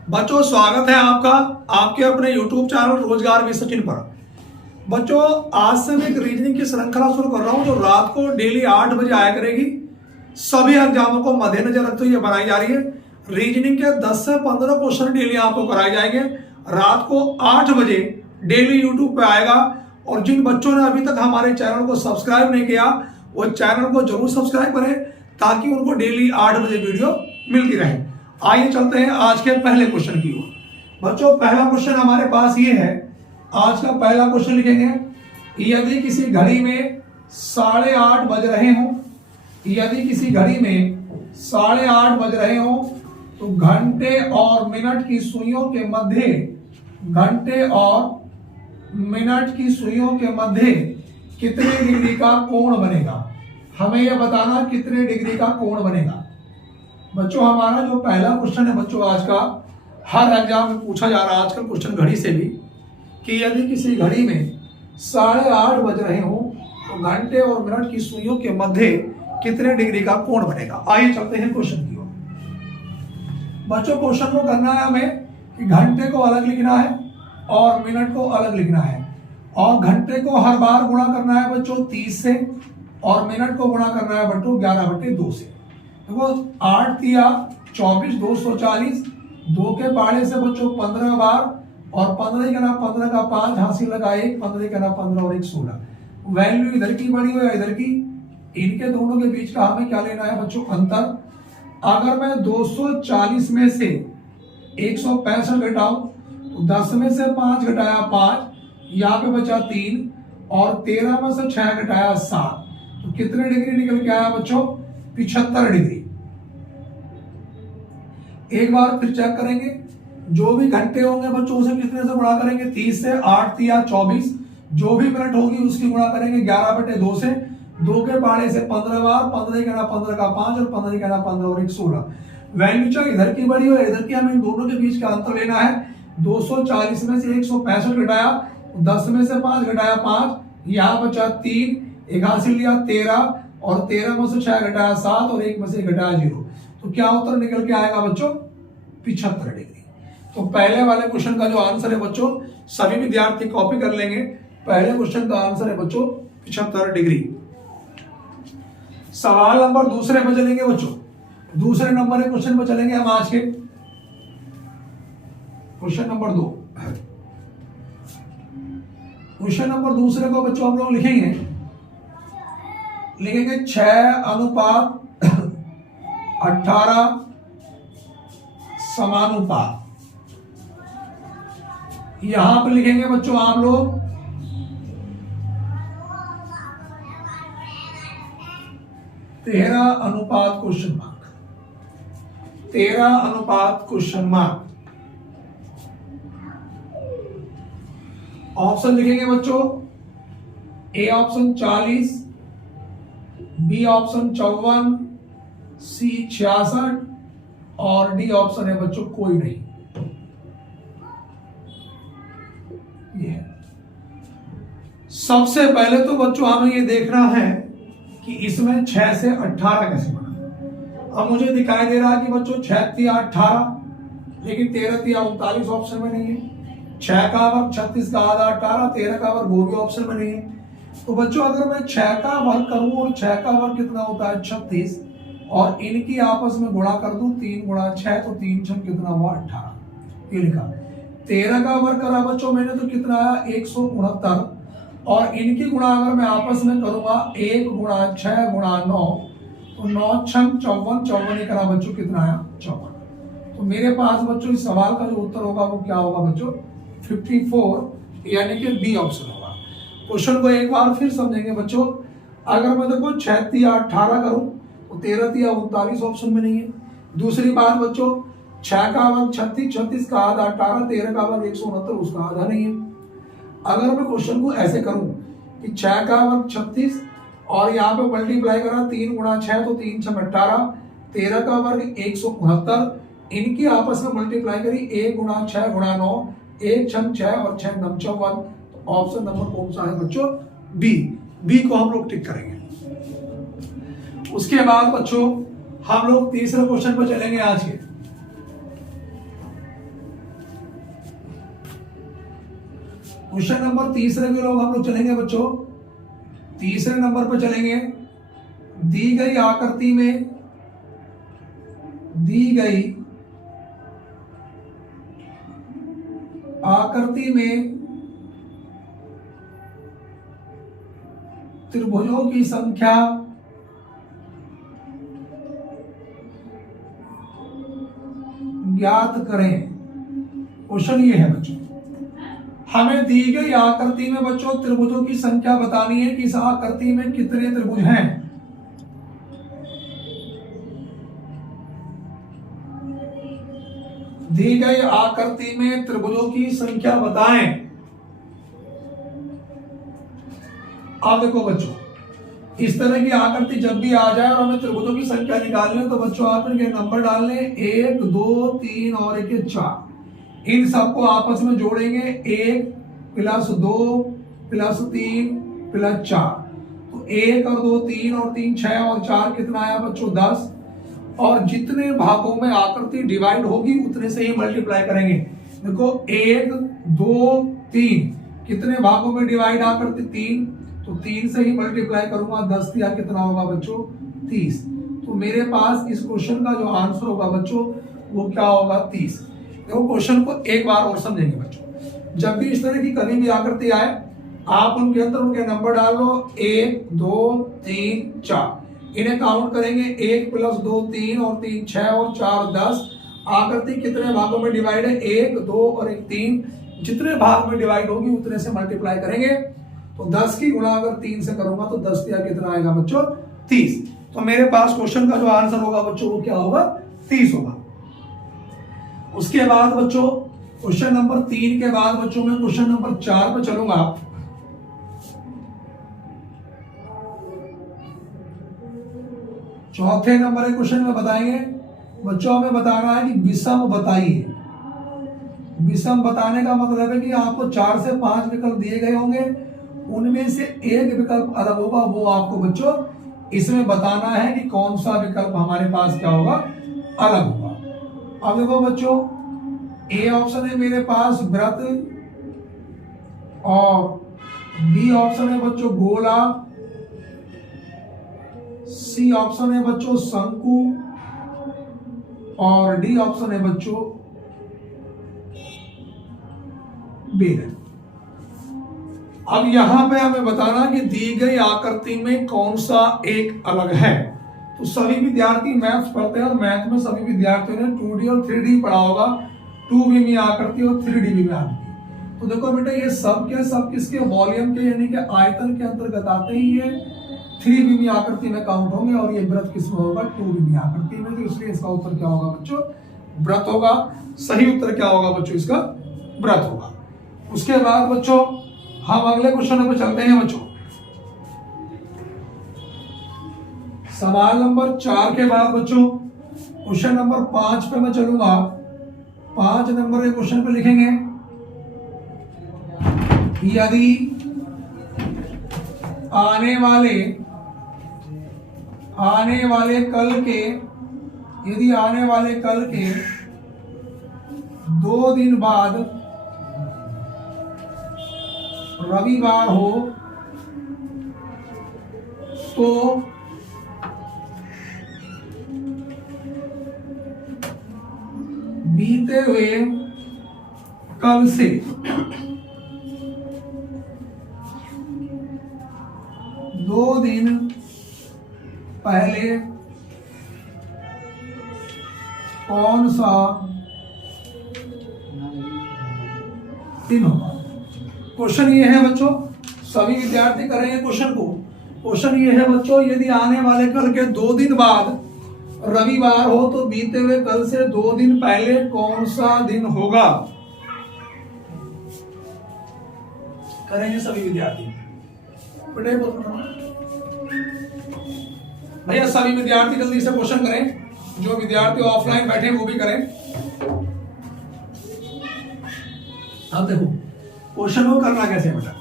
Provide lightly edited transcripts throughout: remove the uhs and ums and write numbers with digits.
बच्चों स्वागत है आपका आपके अपने YouTube चैनल रोजगार विद सचिन पर। बच्चों आज से मैं एक रीजनिंग की श्रृंखला शुरू कर रहा हूं जो रात को डेली 8 बजे आया करेगी। सभी एग्जामों को मद्देनजर रखते हुए बनाई जा रही है। रीजनिंग के 10 से 15 क्वेश्चन डेली आपको कराए जाएंगे। रात को 8 बजे डेली YouTube पे आएगा। और जिन बच्चों ने अभी तक हमारे चैनल को सब्सक्राइब नहीं किया वो चैनल को जरूर सब्सक्राइब करें ताकि उनको डेली 8 बजे वीडियो मिलती रहे। आइए चलते हैं आज के पहले क्वेश्चन की ओर। बच्चों पहला क्वेश्चन हमारे पास ये है। आज का पहला क्वेश्चन लिखेंगे, यदि किसी घड़ी में 8:30 बज रहे हों, यदि किसी घड़ी में 8:30 बज रहे हों तो घंटे और मिनट की सुइयों के मध्य, घंटे और मिनट की सुइयों के मध्य कितने डिग्री का कोण बनेगा। हमें यह बताना कितने डिग्री का कोण बनेगा। बच्चों हमारा जो पहला क्वेश्चन है बच्चों आज का हर एग्जाम में पूछा जा रहा है आजकल क्वेश्चन घड़ी से भी, कि यदि किसी घड़ी में 8:30 बज रहे हो तो घंटे और मिनट की सुइयों के मध्य कितने डिग्री का कोण बनेगा। आइए चलते हैं क्वेश्चन की ओर। बच्चों क्वेश्चन को करना है हमें कि घंटे को अलग लिखना है और मिनट को अलग लिखना है, और घंटे को हर बार गुणा करना है बच्चों 30 से, और मिनट को गुणा करना है बच्चों 11/2 से। देखो 8 तिया 24, 240, 2 के पाड़े से बच्चों 15 बार, और 15 का ना 15 का 5 हासिल लगा 1, 15 का ना 15 और 1 16। वैल्यू इधर की बड़ी हो या इधर की, इनके दोनों के बीच का हमें क्या लेना है बच्चों अंतर। अगर मैं 240 में से 165 घटाऊं तो 10 में से 5 घटाया 5, यहाँ पे बचा 3, और 13 में से 6 घटाया 7, तो कितने डिग्री निकल के आया बच्चों 75 डिग्री। एक बार फिर चेक करेंगे, जो भी घंटे होंगे बच्चों उसे कितने से गुणा करेंगे 30 से, 8 तिया 24, जो भी मिनट होगी उसकी गुणा करेंगे 11/2 से, 2 के पाड़े से 15 बार, 15 का ना 15 का 5, और 15 का ना 15 और 1 16। वैल्यू चाहे इधर की बड़ी हो इधर की, हमें इन दोनों के बीच का अंतर लेना है। 240 में से 165 घटाया, 10 में से 5 घटाया 5, यहाँ बचा 3, एक हासिल लिया 13, और 13 में से 6 घटाया 7, और 1 में से घटाया 0, तो क्या उत्तर निकल के आएगा बच्चों 75 डिग्री। तो पहले वाले क्वेश्चन का जो आंसर है बच्चों सभी विद्यार्थी कॉपी कर लेंगे। पहले क्वेश्चन का आंसर है बच्चों 75 डिग्री। सवाल नंबर दूसरे पे चलेंगे बच्चों। दूसरे नंबर के क्वेश्चन पे चलेंगे हम आज के। क्वेश्चन नंबर 2, क्वेश्चन नंबर दूसरे को बच्चों हम लोग लिखेंगे 6:18 समानुपात। यहां पर लिखेंगे बच्चों आप लोग 13:? 13:? ऑप्शन लिखेंगे बच्चों, ए ऑप्शन 40, बी ऑप्शन 54, सी 66, और डी ऑप्शन है बच्चों कोई नहीं। ये सबसे पहले तो बच्चों हमें ये देखना है कि इसमें 6 से 18 कैसे बना। अब मुझे दिखाई दे रहा है कि बच्चों 6 तिया 18, लेकिन 13 तिया 39 ऑप्शन में नहीं है। 6 का वर्ग 36 का आधा 18, 13 का वर्ग वो भी ऑप्शन में नहीं है। तो बच्चों अगर मैं 6 का वर्ग करूं, और 6 का वर्ग कितना होता है 36, और इनकी आपस में गुणा कर दूं 3 × 6, तो 3 6 कितना हुआ 18, ये लिखा। 13 का वर्ग करा बच्चों मैंने तो कितना आया 169, और इनकी गुणा अगर मैं आपस में करूंगा 1 × 6 × 9, तो 9 6 54, 54 ही करा बच्चों कितना आया 54। तो मेरे पास बच्चों इस सवाल का जो उत्तर होगा वो क्या होगा बच्चों 54, यानी कि बी ऑप्शन होगा। क्वेश्चन को एक बार फिर समझेंगे बच्चों। अगर मैं देखो 6 तिया 18 करूं तो 13 तिया 39 ऑप्शन में नहीं है। दूसरी बात बच्चों 6 का वर्ग 36, 36 का आधा 18, 13 का वर्ग 169, उसका आधा नहीं है। अगर मैं क्वेश्चन को ऐसे करूं कि 6 का वर्ग 36, और यहाँ पे मल्टीप्लाई करा 3 × 6, तो 3 6 18, 13 का वर्ग 169, इनकी आपस में मल्टीप्लाई करी 1 × 6 × 9, 1 6 6 और 6 9 54। तो ऑप्शन नंबर कौन सा है बच्चों बी। बी को हम लोग टिक करेंगे। उसके बाद बच्चों हम लोग तीसरे क्वेश्चन पर चलेंगे आज के। क्वेश्चन नंबर तीसरे के लोग हम लोग चलेंगे बच्चों। तीसरे नंबर पर चलेंगे। दी गई आकृति में त्रिभुजों की संख्या ज्ञात करें। क्वेश्चन ये है बच्चों, हमें दी गई आकृति में बच्चों त्रिभुजों की संख्या बतानी है कि इस आकृति में कितने त्रिभुज हैं। दी गई आकृति में त्रिभुजों की संख्या बताएं। अब देखो बच्चों, इस तरह की आकृति जब भी आ जाए और हमें त्रिभुजों की संख्या निकालनी है तो बच्चों आप इनके नंबर डालने 1 2 3 और 1 4। इन सबको आपस में जोड़ेंगे 1 + 2 + 3 + 4। तो 1 और 2 3 और 3 6 और 4 कितना आया बच्चों 10। और जितने भागों में आकृति डिवाइड होगी उतने से ही मल्टीप्लाई करेंगे। देखो 1 2 3 कितने भागों में डिवाइड आकृति 3, तो 3 से ही मल्टीप्लाई करूंगा 10 दिया कितना होगा बच्चों 30। तो मेरे पास इस क्वेश्चन का जो आंसर होगा बच्चों वो क्या होगा 30। देखो क्वेश्चन को एक बार और समझेंगे बच्चों। जब भी इस तरह की कभी भी आकृति आए आप उनके अंदर उनके नंबर डाल लो 1 2 3 4। इन्हें काउंट करेंगे 1 + 2 3 और 3 6 और 4 10। आकृति कितने भागों में डिवाइड है 1 2 और 1 3। जितने भाग में डिवाइड होगी उतने से मल्टीप्लाई करेंगे। तो 10 की गुणा अगर 3 से करूंगा तो 10 दिया कितना आएगा बच्चों 30। तो मेरे पास क्वेश्चन का जो आंसर होगा बच्चों वो क्या होगा 30 होगा। उसके बाद बच्चों क्वेश्चन नंबर 3 के बाद बच्चों मैं क्वेश्चन नंबर 4 पे चलूंगा। चौथे नंबर के क्वेश्चन में बताएंगे बच्चों, हमें बताना है कि विषम बताइए। विषम बताने का मतलब है कि आपको 4 से 5 विकल्प दिए गए होंगे, उनमें से एक विकल्प अलग होगा, वो आपको बच्चों इसमें बताना है कि कौन सा विकल्प हमारे पास क्या होगा अलग होगा। अब देखो बच्चों ए ऑप्शन है मेरे पास वृत्त, और बी ऑप्शन है बच्चों गोला, सी ऑप्शन है बच्चों शंकु, और डी ऑप्शन है बच्चों बेलन। अब यहां पे हमें बताना कि दी गई आकृति में कौन सा एक अलग है। तो सभी विद्यार्थी मैथ्स पढ़ते हैं और मैथ में सभी विद्यार्थियों ने 2D और 3D पढ़ा होगा। 2B में आकृति और 3D में आकृति। तो देखो बेटा ये सब के सब किसके वॉल्यूम के यानी कि आयतन के अंतर्गत आते ही है। 3B में आकृति में काउंट होंगे और ये वृत्त किसमें होगा 2B में आकृति में। तो इसलिए इसका उत्तर क्या होगा बच्चों वृत्त होगा। सही उत्तर क्या होगा बच्चों इसका वृत्त होगा। उसके बाद बच्चों हम अगले क्वेश्चन पे चलते हैं बच्चों। सवाल नंबर 4 के बाद बच्चों क्वेश्चन नंबर 5 पे मैं चलूंगा। 5 नंबर के क्वेश्चन पे लिखेंगे यदि आने वाले कल के 2 दिन बाद रविवार हो तो बीते हुए कल से 2 दिन पहले कौन सा दिन होगा। क्वेश्चन ये है बच्चों, सभी विद्यार्थी करेंगे क्वेश्चन को। क्वेश्चन ये है बच्चों, यदि आने वाले कल के 2 दिन बाद रविवार हो तो बीते हुए कल से 2 दिन पहले कौन सा दिन होगा। करेंगे सभी विद्यार्थी। भैया सभी विद्यार्थी जल्दी से क्वेश्चन करें। जो विद्यार्थी ऑफलाइन बैठे वो भी करें। अब देखो क्वेश्चन को करना कैसे बेटा।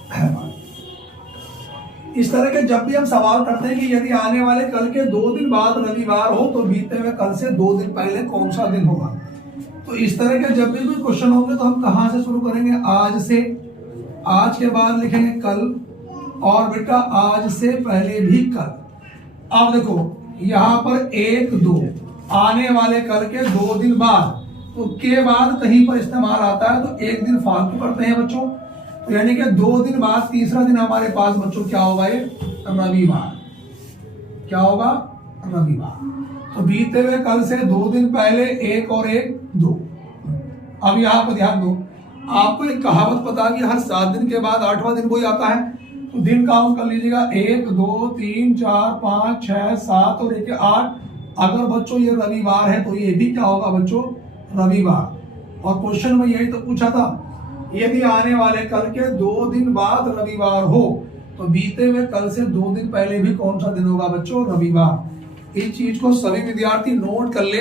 इस तरह के जब भी हम सवाल करते हैं कि यदि आने वाले कल के 2 दिन बाद रविवार हो तो बीते हुए कल से 2 दिन पहले कौन सा दिन होगा। तो इस तरह के जब भी कोई क्वेश्चन होंगे तो हम कहां से शुरू करेंगे, आज से। आज के बाद लिखेंगे कल, और बेटा आज से पहले भी कल। अब देखो यहाँ पर 1 2 आने वाले कल के 2 दिन बाद, तो के बाद कहीं पर इस्तेमाल आता है तो 1 दिन फालतू करते हैं बच्चों। तो यानी कि 2 दिन बाद तीसरा दिन हमारे पास बच्चों क्या होगा, ये रविवार। क्या होगा, रविवार। तो बीते हुए कल से 2 दिन पहले 1 और 1 2। अब यहाँ पर ध्यान दो, आपको एक कहावत पता कि हर 7 दिन के बाद 8वां दिन कोई आता है, तो दिन काउंट कर लीजिएगा 1 2 3 4 5 6 7 और 1 8। अगर बच्चों ये रविवार है तो ये भी क्या होगा बच्चों, रविवार। और क्वेश्चन में यही तो पूछा था, यदि आने वाले कल के 2 दिन बाद रविवार हो तो बीते हुए कल से 2 दिन पहले भी कौन सा दिन होगा बच्चों, रविवार। इस चीज को सभी विद्यार्थी नोट कर ले।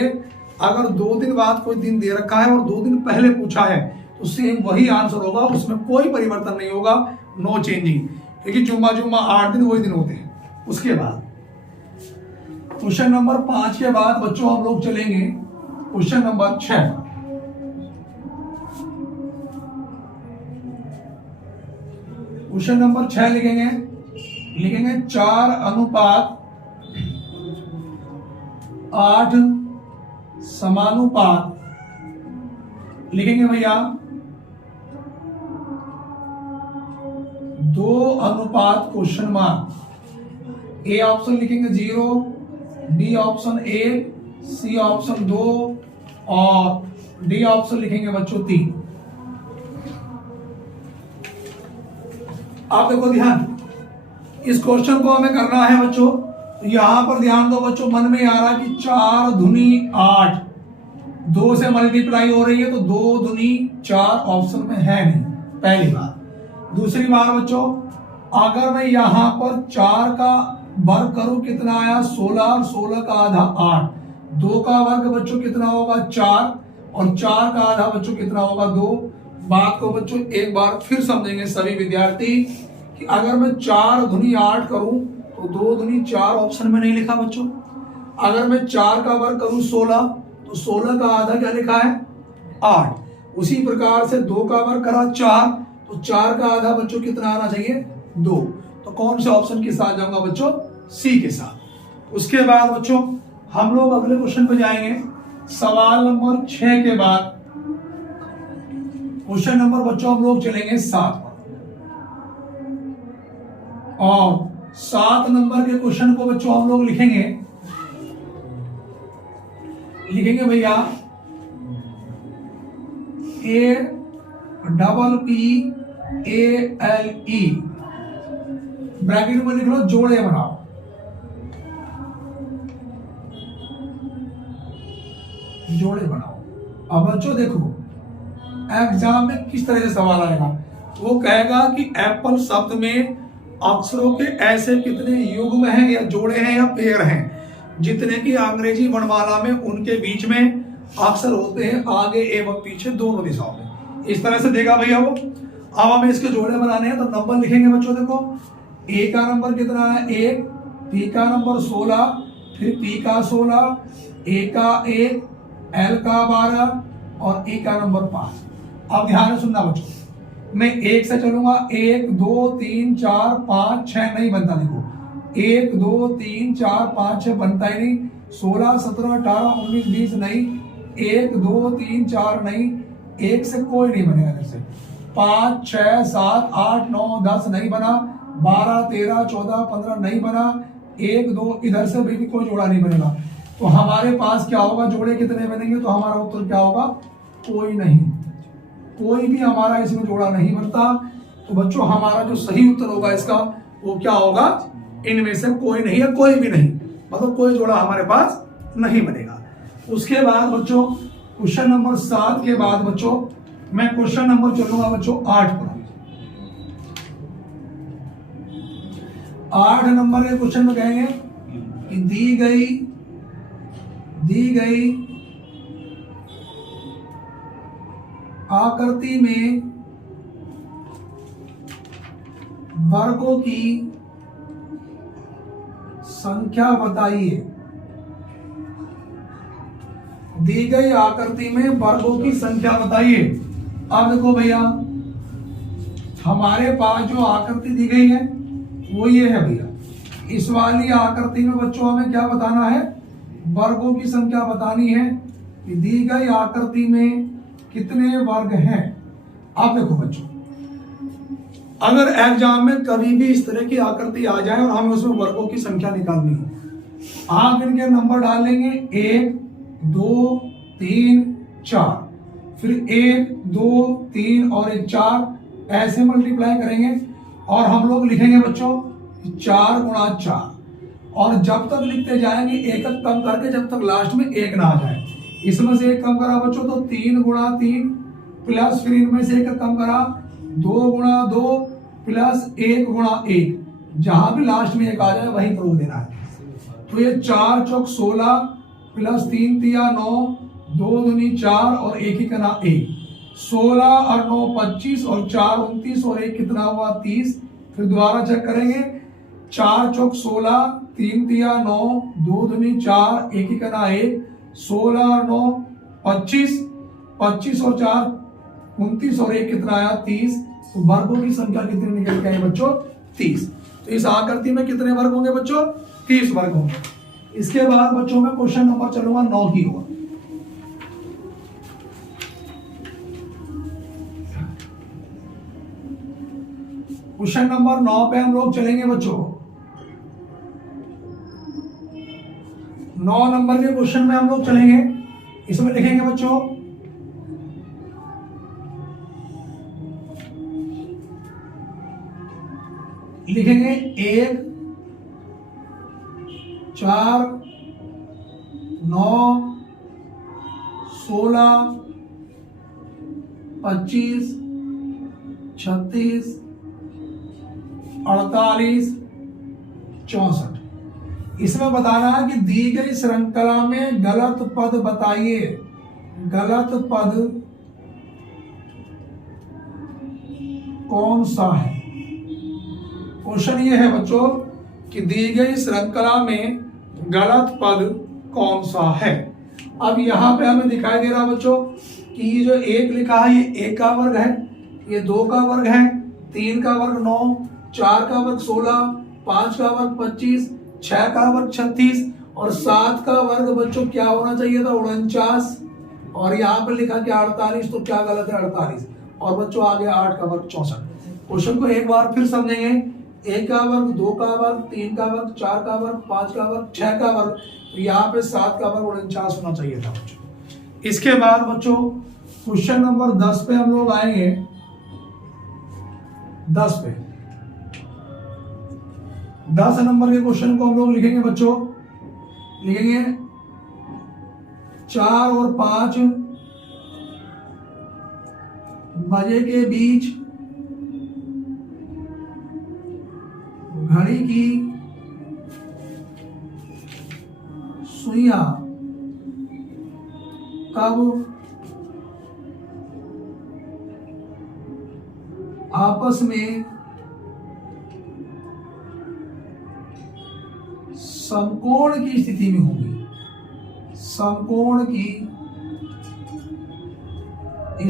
अगर 2 दिन बाद कोई दिन दे रखा है और 2 दिन पहले पूछा है तो सेम वही आंसर होगा, उसमें कोई परिवर्तन नहीं होगा, नो चेंजिंग, क्योंकि जुम्मा 8 दिन वही दिन होते हैं। उसके बाद क्वेश्चन नंबर 5 के बाद बच्चों हम लोग चलेंगे क्वेश्चन नंबर 6। क्वेश्चन नंबर 6 लिखेंगे 4:8 समानुपात, लिखेंगे भैया 2:, क्वेश्चन मार्क। ए ऑप्शन लिखेंगे 0, बी ऑप्शन 1, सी ऑप्शन 2 और डी ऑप्शन लिखेंगे बच्चों 3। आप देखो ध्यान, इस क्वेश्चन को हमें करना है बच्चों। यहां पर ध्यान दो बच्चों, मन में आ रहा है कि 4 दूनी 8, 2 से मल्टीप्लाई हो रही है तो 2 दूनी 4 ऑप्शन में है नहीं, पहली बात। दूसरी बात बच्चों, अगर मैं यहां पर 4 का वर्ग करूं कितना आया 16, और 16 का आधा 8, 2 का वर्ग बच्चों कितना होगा 4, और 4 का आधा बच्चों कितना होगा 2। बात को बच्चों एक बार फिर समझेंगे सभी विद्यार्थी कि अगर मैं 4 दूनी 8 करूं तो 2 दूनी 4 ऑप्शन में नहीं लिखा बच्चों। अगर मैं 4 का वर्ग करूं 16 तो 16 का आधा क्या लिखा है 8। उसी प्रकार से 2 का वर्ग करा 4 तो 4 का आधा बच्चों कितना आना चाहिए 2। तो कौन से ऑप्शन के साथ जाऊंगा बच्चों, सी के साथ। उसके बाद बच्चों हम लोग अगले क्वेश्चन पे जाएंगे, सवाल नंबर 6 के बाद क्वेश्चन नंबर बच्चों हम लोग चलेंगे 7 पर। और 7 नंबर के क्वेश्चन को बच्चों हम लोग लिखेंगे भैया APPALE, ब्रैकेट में लिख लो जोड़े बनाओ। जोड़े बनाओ। अब बच्चों देखो एग्जाम में किस तरह से सवाल आएगा, वो कहेगा कि एप्पल शब्द में अक्षरों के ऐसे कितने युग्म हैं या जोड़े हैं या पेयर हैं जितने की अंग्रेजी वर्णमाला में उनके बीच में अक्षर होते हैं आगे एवं पीछे दोनों दिशाओं में। इस तरह से देगा भैया वो। अब हमें इसके जोड़े बनाने हैं तो नंबर लिखेंगे बच्चों। देखो ए का नंबर कितना है 1, पी का नंबर 16, फिर पी का 16, ए का 1, एल का 12 और ए का नंबर 5। अब ध्यान से सुनना बच्चों, मैं 1 से चलूंगा 1 2 3 4 5 6 नहीं बनता। देखो 1 2 3 4 5 6 बनता ही नहीं। 16 17 18 19 20 नहीं। 1 2 3 4 नहीं, 1 से कोई नहीं बनेगा। जैसे 5 6 7 8 9 10 नहीं बना। 12 13 14 15 नहीं बना। 1 2 इधर से भी कोई जोड़ा नहीं बनेगा। तो हमारे पास क्या होगा, जोड़े कितने बनेंगे? तो हमारा उत्तर क्या होगा, कोई नहीं। कोई भी हमारा इसमें जोड़ा नहीं बनता। तो बच्चों हमारा जो सही उत्तर होगा इसका वो क्या होगा, इनमें से कोई नहीं है, कोई भी नहीं, मतलब कोई जोड़ा हमारे पास नहीं बनेगा। उसके बाद बच्चों क्वेश्चन नंबर 7 के बाद बच्चों मैं क्वेश्चन नंबर चलूंगा बच्चों 8 पर। 8 नंबर के क्वेश्चन में कहेंगे कि दी गई आकृति में वर्गों की संख्या बताइए। दी गई आकृति में वर्गों की संख्या बताइए। अब देखो भैया हमारे पास जो आकृति दी गई है वो ये है भैया। इस वाली आकृति में बच्चों हमें क्या बताना है, वर्गों की संख्या बतानी है कि दी गई आकृति में कितने वर्ग हैं। अब देखो बच्चों, अगर एग्जाम में कभी भी इस तरह की आकृति आ जाए और हमें उसमें वर्गों की संख्या निकालनी हो, आप इनके नंबर डालेंगे 1 2 3 4, फिर 1 2 3 और 1 4, ऐसे मल्टीप्लाई करेंगे और हम लोग लिखेंगे बच्चों 4 गुणा 4, और जब तक लिखते जाएंगे एक एक कम करके जब तक लास्ट में 1 ना आ जाए। इसमें से 1 कम करा बच्चों तो 3 गुणा 3 प्लस, फिर इनमें से 1 कम करा 2 गुणा 2 प्लस 1 गुणा 1, जहां भी लास्ट में 1 आ जाए वहीं पर रोक देना है। तो ये 4 चौक 16 प्लस 3 तिया 9, 2 दूनी 4 और 1 ही करना 1, 16 और 9 25 और 4 29 और 1 कितना हुआ 30। फिर दोबारा चेक करेंगे, 4 चौक 16, 3 तिया 9, 2 दूनी 4, 1 ही करना 1, 16 और 9 25, 25 और 4 29 और 1 कितना आया 30। तो वर्गों की संख्या कितनी निकल के आई बच्चों 30। तो इस आकृति में कितने वर्ग होंगे बच्चों 30 वर्ग होंगे। इसके बाद बच्चों में क्वेश्चन नंबर चलूंगा 9 की ओर। क्वेश्चन नंबर 9 पे हम लोग चलेंगे बच्चों। 9 नंबर के क्वेश्चन में हम लोग चलेंगे। इसमें लिखेंगे बच्चों लिखेंगे 1 4 9 16 25 36 48 64। इसमें बताना है कि दी गई श्रृंखला में गलत पद बताइए। गलत पद कौन सा है। क्वेश्चन ये है बच्चों कि दी गई श्रृंखला में गलत पद कौन सा है। अब यहां पे हमें दिखाई दे रहा बच्चों कि ये जो 1 लिखा है ये 1 का वर्ग है, ये 2 का वर्ग है, 3 का वर्ग 9, 4 का वर्ग 16, 5 का वर्ग 25, 6 का वर्ग 36 और 7 का वर्ग बच्चों क्या होना चाहिए था 49, और यहाँ पे लिखा कि 48, तो क्या गलत है 48, और बच्चों आगे 8 का वर्ग 64। क्वेश्चन को एक बार फिर समझेंगे। 1 का वर्ग, 2 का वर्ग, 3 का वर्ग, 4 का वर्ग, 5 का वर्ग, 6 का वर्ग, तो यहाँ पे 7 का वर्ग 49 होना चाहिए था बच्चों। इसके बाद बच्चों क्वेश्चन नंबर 10 पे हम लोग आएंगे। 10 पे 10 नंबर के क्वेश्चन को हम लोग लिखेंगे बच्चों, लिखेंगे 4 और 5 बजे के बीच घड़ी की सुइयां कब आपस में समकोण की स्थिति में होंगी। समकोण की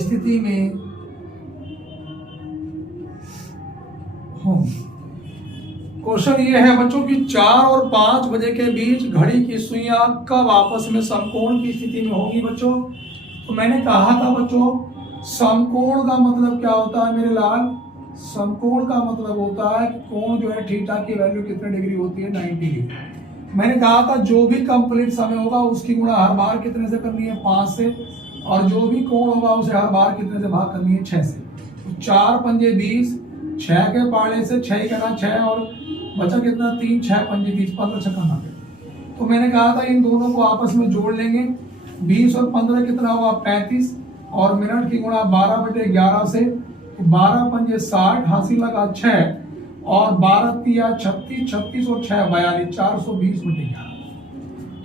स्थिति में होंगी। क्वेश्चन ये है बच्चों कि 4 और 5 बजे के बीच घड़ी की सुइयां कब आपस में समकोण की स्थिति में होगी बच्चों। तो मैंने कहा था बच्चों समकोण का मतलब क्या होता है मेरे लाल। समकोण का मतलब होता है कि कोण जो है थीटा की वैल्यू कितने डिग्री होती है 90 डिग्री। मैंने कहा था जो भी कंप्लीट समय होगा उसकी गुणा हर बार कितने से करनी है 5 से, और जो भी कोण होगा उसे हर बार कितने से भाग करनी है 6 से। तो 4 पंजे 20, 6 के पाले से 6 करना 6 और बचा कितना 3, 6 पंजे 30, 15 छक्का 90। तो मैंने कहा था इन दोनों को आपस में जोड़ लेंगे। 20 और 15 कितना हुआ 35, और मिनट की गुणा 12/11 से, 12 पंजे 60, हासिल लगा 6 और 12 तिया 36, 36 और 6 42, 420/11।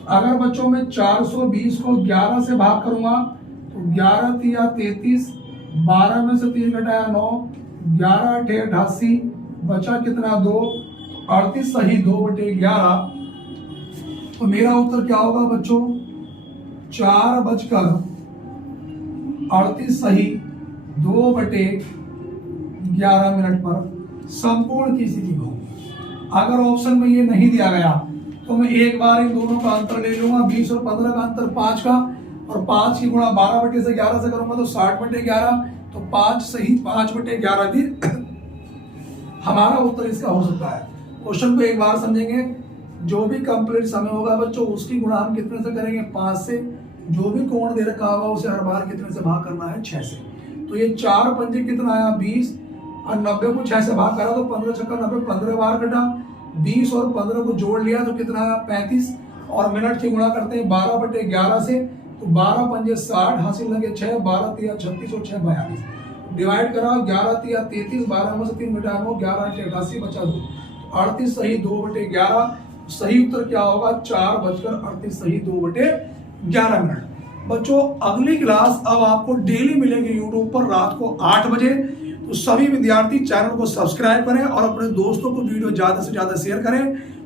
अगर बच्चों में 420 को 11 से भाग करूंगा तो 11 तिया 33, 12 में से 3 घटाया 9, 11 8 88, बचा कितना 2, 38 सही 2/11। तो मेरा उत्तर क्या होगा बच्चों 4:38 सही 2/11 11 मिनट पर संपूर्ण की स्थिति को। अगर ऑप्शन में ये नहीं दिया गया तो मैं एक बार इन दोनों का अंतर ले लूंगा, 20 और 15 का अंतर 5 का, और 5 की गुणा 12/11 से करूंगा तो 60/11, तो 5 सही 5/11 भी हमारा उत्तर इसका हो सकता है। क्वेश्चन को एक बार समझेंगे, जो भी कंप्लीट समय होगा बच्चों उसकी गुणा हम कितने से करेंगे, 5 से। जो भी कोण दे रखा होगा उसे हर बार कितने से भाग करना है, 6 से। तो ये 4 पंजे कितना आया, 20, और 90 को 6 से भाग करा तो 15 छक्का 90, 15 बार कटा, 20 और 15 को जोड़ लिया तो कितना आया, 35, और मिनट की गुणा करते हैं 12/11 से, तो 12 पंजे 60, हासिल लगे 6, 12 तिया 36 और 6 42, डिवाइड करा 11 तिया 33, 12 में से 3 घटा 9, 11 88 बचा 2, 38 सही 2/11। सही उत्तर क्या होगा, 4:38 सही 2/11 मिनट। बच्चों अगली क्लास अब आपको डेली मिलेगी यूट्यूब पर रात को 8 बजे। तो सभी विद्यार्थी चैनल को सब्सक्राइब करें और अपने दोस्तों को वीडियो ज्यादा से ज्यादा शेयर करें।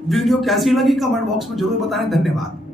वीडियो कैसी लगी कमेंट बॉक्स में जरूर बताएं। धन्यवाद।